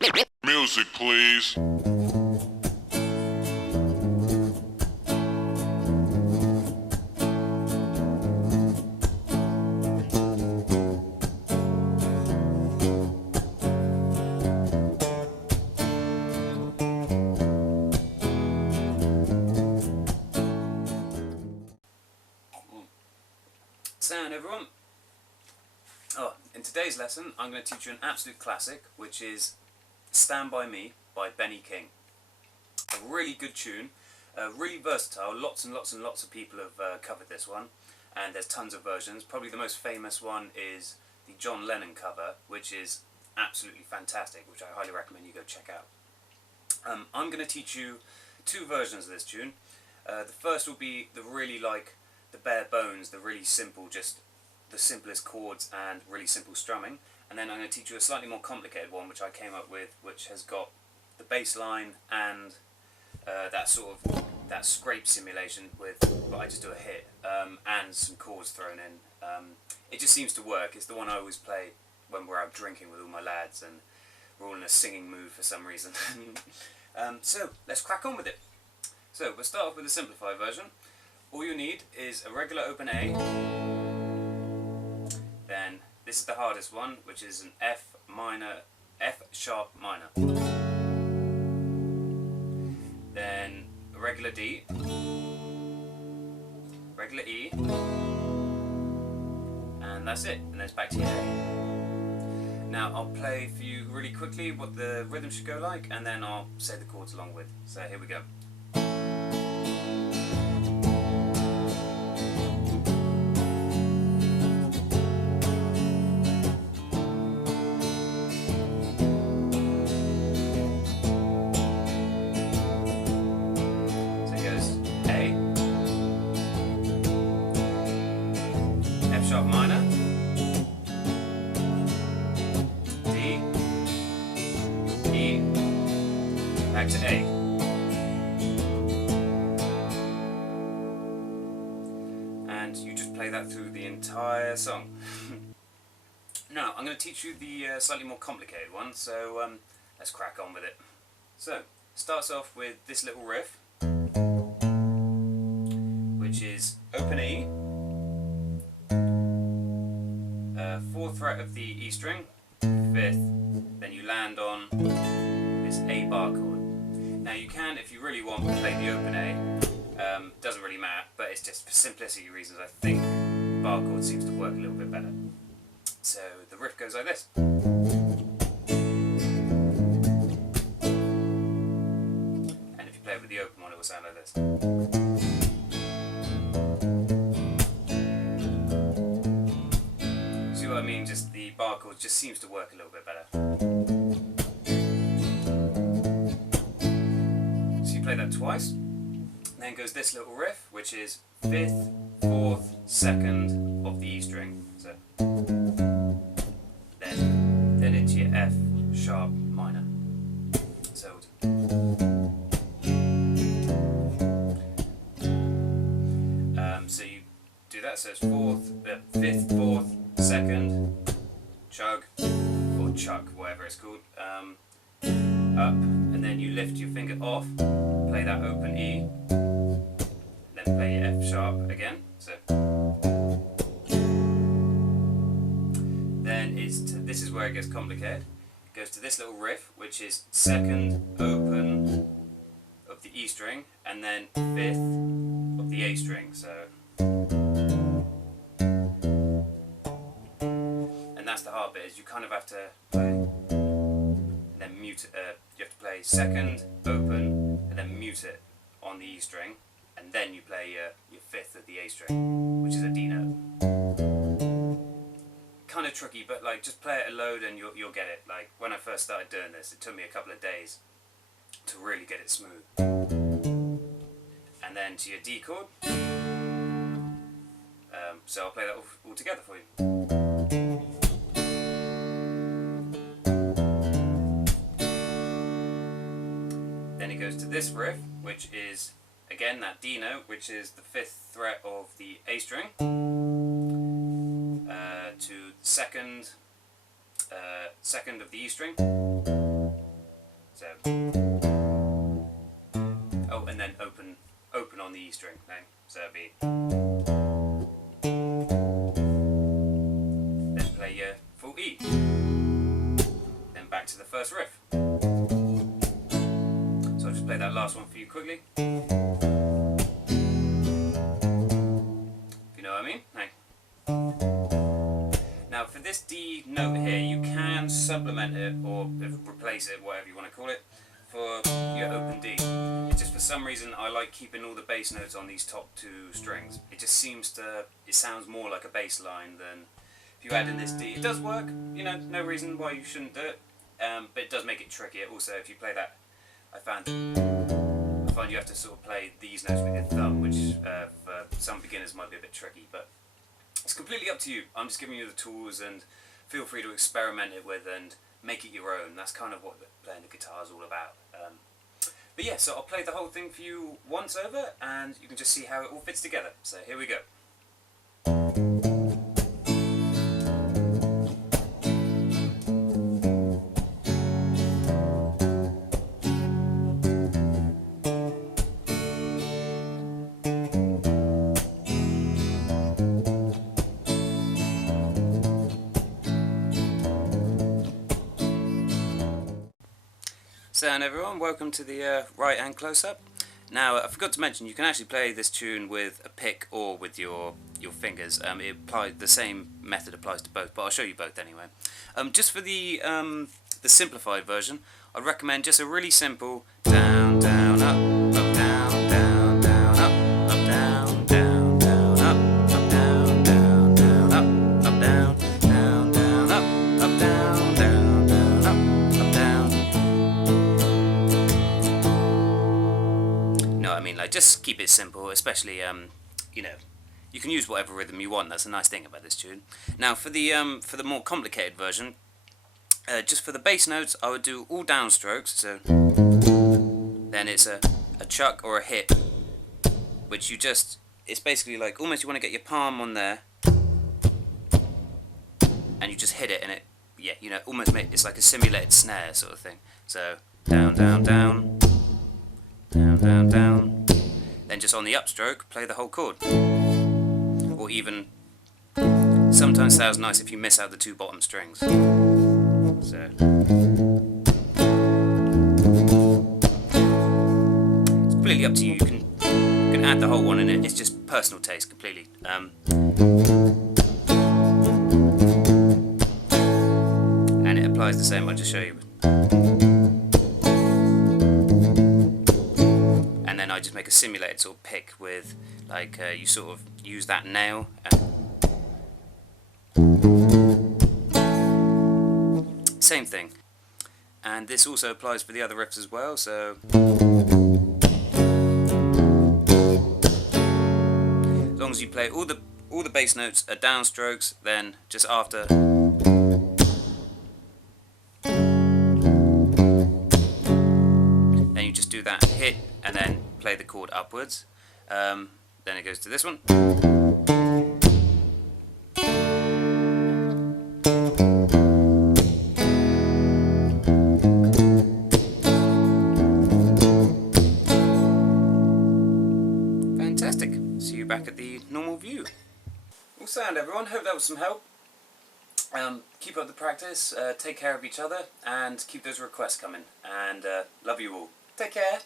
Music, please. Sound, everyone. In today's lesson I'm going to teach you an absolute classic, which is Stand By Me by Benny King. A really good tune, really versatile. Lots and lots and lots of people have covered this one, and there's tons of versions. Probably the most famous one is the John Lennon cover, which is absolutely fantastic, which I highly recommend you go check out. I'm going to teach you two versions of this tune. The first will be the really the bare bones, the really simple, just the simplest chords and really simple strumming, and then I'm going to teach you a slightly more complicated one which I came up with, which has got the bass line and that scrape simulation with, well, I just do a hit and some chords thrown in. It just seems to work. It's the one I always play when we're out drinking with all my lads and we're all in a singing mood for some reason. So let's crack on with it. So we'll start off with the simplified version. All you need is a regular open A, then this is the hardest one, which is an F sharp minor, then a regular D, regular E, and that's it, and then it's back to your A. Now I'll play for you really quickly what the rhythm should go like, and then I'll say the chords along with. So here we go. F sharp minor, D, E, back to A. And you just play that through the entire song. Now, I'm going to teach you the slightly more complicated one, so let's crack on with it. So, starts off with this little riff, which is open E, 4th fret of the E string, 5th, then you land on this A bar chord. Now you can, if you really want, play the open A, doesn't really matter, but it's just for simplicity reasons I think bar chord seems to work a little bit better. So the riff goes like this. And if you play it with the open one, it will sound like this. I mean, just the bar chord just seems to work a little bit better. So you play that twice, then goes this little riff, which is 5th, 4th, 2nd of the E string. So then into your F sharp minor. So so you do that. So it's 5th, 4th. 2nd, chug, or chuck, whatever it's called, up, and then you lift your finger off, play that open E, then play your F sharp again, so. Then this is where it gets complicated. It goes to this little riff, which is 2nd open of the E string, and then 5th of the A string, so. That's the hard bit, is you kind of have to play and then mute it. You have to play 2nd open and then mute it on the E string, and then you play your 5th of the A string, which is a D note. Kind of tricky, but like just play it a load and you'll get it. Like when I first started doing this, it took me a couple of days to really get it smooth. And then to your D chord. So I'll play that all together for you. Then it goes to this riff, which is again that D note, which is the 5th fret of the A string, to 2nd of the E string, So, oh, and then open on the E string. No, so it'd be. Then play your full E. Then back to the first riff. So I'll just play that last one for you quickly. If you know what I mean. Hey. Now for this D note here, you can supplement it or replace it, whatever you want to call it, for your open D. It's just for some reason I like keeping all the bass notes on these top two strings. It just seems to, it sounds more like a bass line than if you add in this D. It does work, you know, no reason why you shouldn't do it, but it does make it trickier. Also, if you play that, I find you have to sort of play these notes with your thumb, which for some beginners might be a bit tricky, but it's completely up to you. I'm just giving you the tools, and feel free to experiment it with and make it your own. That's kind of what playing the guitar is all about. But yeah, so I'll play the whole thing for you once over, and you can just see how it all fits together. So here we go. So, and everyone, welcome to the right hand close-up. Now, I forgot to mention, you can actually play this tune with a pick or with your fingers. The same method applies to both, but I'll show you both anyway. Just for the simplified version, I'd recommend just a really simple down, down, up, down, down, down, up, down, down, down, up, down, down, down, up, down, down, down, up, down, down, down, up, down. No, I mean, like, just keep it simple, especially, you know, you can use whatever rhythm you want. That's a nice thing about this tune. Now, for the more complicated version, just for the bass notes, I would do all downstrokes, so then it's a chuck or a hit, which you just, it's basically like, almost you want to get your palm on there, and you just hit it, and it, yeah, you know, almost it's like a simulated snare sort of thing. So, down, down, down, down, down, down, then just on the upstroke, play the whole chord. Or even, sometimes sounds nice if you miss out the two bottom strings. So, it's completely up to you. You can add the whole one in it. It's just personal taste completely. And it applies the same. I'll just show you. And then I just make a simulated sort of pick with, like, you sort of use that nail. Same thing, and this also applies for the other riffs as well. So, as long as you play all the bass notes are downstrokes, then just after, then you just do that hit and then play the chord upwards. Then it goes to this one. See you back at the normal view. All sound, everyone. Hope that was some help. Keep up the practice, take care of each other, and keep those requests coming. And love you all. Take care.